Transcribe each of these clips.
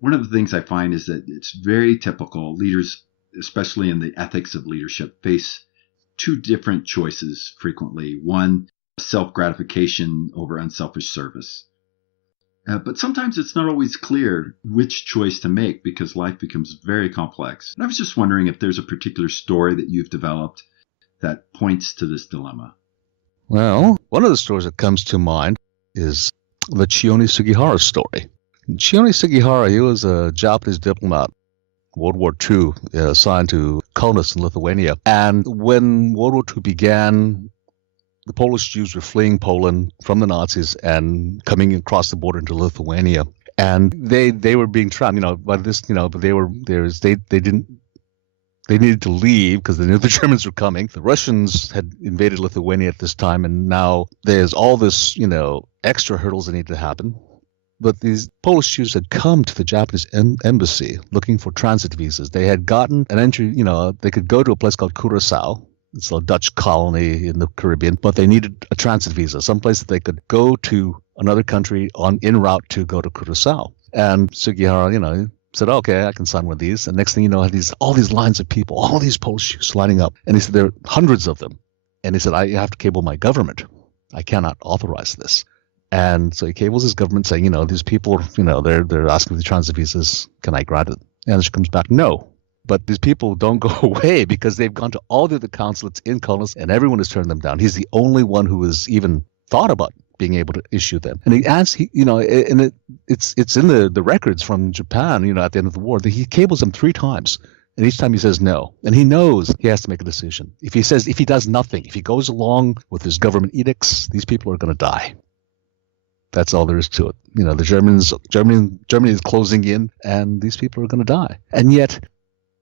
One of the things I find is that it's very typical. Leaders, especially in the ethics of leadership, face two different choices frequently. One, self gratification over unselfish service. But sometimes it's not always clear which choice to make because life becomes very complex. And I was just wondering if there's a particular story that you've developed that points to this dilemma. Well, one of the stories that comes to mind is the Chiune Sugihara story. Chiune Sugihara, he was a Japanese diplomat, World War II, assigned to Kaunas in Lithuania. And when World War II began, the Polish Jews were fleeing Poland from the Nazis and coming across the border into Lithuania. And they were being trapped, by this, but they needed to leave because they knew the Germans were coming. The Russians had invaded Lithuania at this time, and now there's all this, extra hurdles that need to happen. But these Polish Jews had come to the Japanese embassy looking for transit visas. They had gotten an entry, they could go to a place called Curacao. It's a Dutch colony in the Caribbean, but they needed a transit visa, someplace that they could go to another country en route to go to Curacao. And Sugihara, said, okay, I can sign one of these. And next thing you know, all these lines of people, all these Polish Jews lining up. And he said, there are hundreds of them. And he said, I have to cable my government. I cannot authorize this. And so he cables his government saying, these people, they're asking for the transit visas. Can I grant it? And she comes back, no. But these people don't go away because they've gone to all the other consulates in Kaunas and everyone has turned them down. He's the only one who has even thought about being able to issue them. And he asks, and it's in the records from Japan, at the end of the war, that he cables them 3 times. And each time he says no. And he knows he has to make a decision. If he does nothing, if he goes along with his government edicts, these people are going to die. That's all there is to it. The Germany is closing in and these people are going to die. And yet,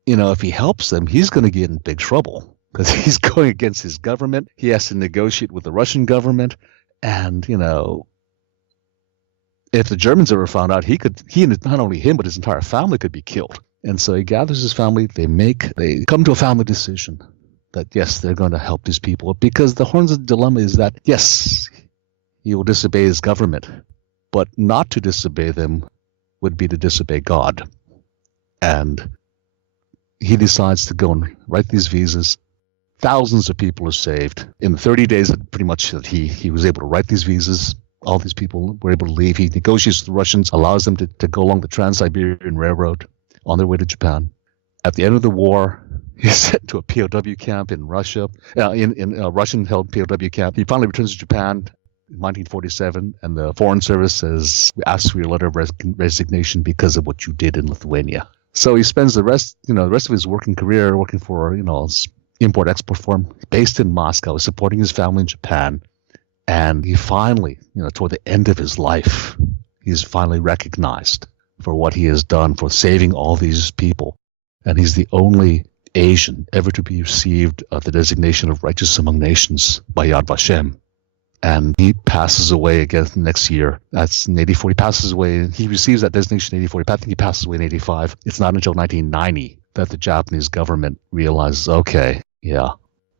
if he helps them, he's going to get in big trouble because he's going against his government. He has to negotiate with the Russian government. And, if the Germans ever found out, not only him, but his entire family could be killed. And so he gathers his family. They come to a family decision that, yes, they're going to help these people because the horns of the dilemma is that, yes, he will disobey his government, but not to disobey them would be to disobey God. And he decides to go and write these visas. Thousands of people are saved. In the 30 days that pretty much that he was able to write these visas, all these people were able to leave. He negotiates with the Russians, allows them to go along the Trans-Siberian Railroad on their way to Japan. At the end of the war, he's sent to a POW camp in Russia, in a Russian-held POW camp. He finally returns to Japan in 1947, and the Foreign Service says, we ask for your letter of resignation because of what you did in Lithuania. So he spends the rest of his working career working for, import-export firm based in Moscow, supporting his family in Japan. And he finally, toward the end of his life, he's finally recognized for what he has done for saving all these people. And he's the only Asian ever to be received the designation of Righteous Among Nations by Yad Vashem. And he passes away again next year. That's in 84. He passes away. He receives that designation in 84. I think he passes away in 85. It's not until 1990 that the Japanese government realizes, okay, yeah,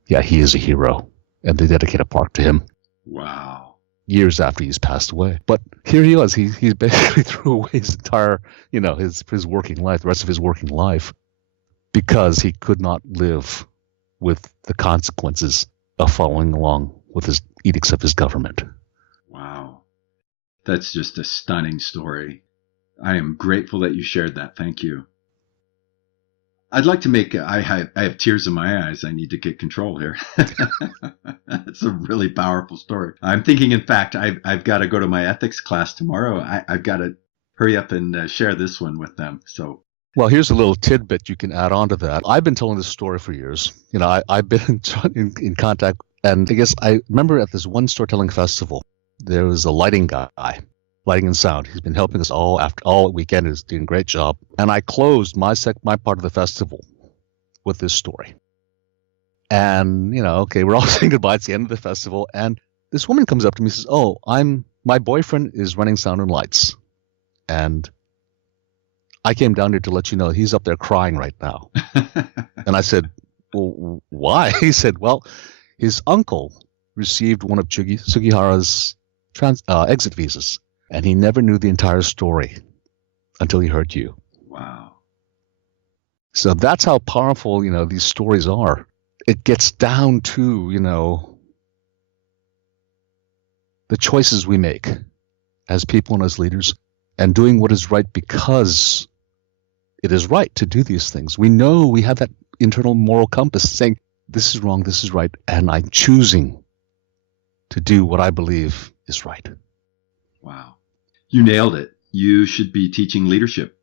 he is a hero. And they dedicate a park to him. Wow. Years after he's passed away. But here he was. He basically threw away his entire, his working life, the rest of his working life, because he could not live with the consequences of following along with his edicts of his government. Wow. That's just a stunning story. I am grateful that you shared that. Thank you. I'd like to I have tears in my eyes. I need to get control here. It's a really powerful story. I'm thinking, in fact, I've got to go to my ethics class tomorrow. I've got to hurry up and share this one with them. So, well, here's a little tidbit you can add on to that. I've been telling this story for years. I've been in contact. And I guess I remember at this one storytelling festival, there was a lighting guy, lighting and sound. He's been helping us all weekend. He's doing a great job. And I closed my part of the festival with this story. And, we're all saying goodbye. It's the end of the festival. And this woman comes up to me and says, oh, my boyfriend is running sound and lights. And I came down here to let you know he's up there crying right now. And I said, well, why? He said, well, his uncle received one of Sugihara's exit visas, and he never knew the entire story until he hurt you. Wow. So that's how powerful, these stories are. It gets down to, the choices we make as people and as leaders, and doing what is right because it is right to do these things. We know we have that internal moral compass saying, this is wrong, this is right, and I'm choosing to do what I believe is right. Wow. You nailed it. You should be teaching leadership.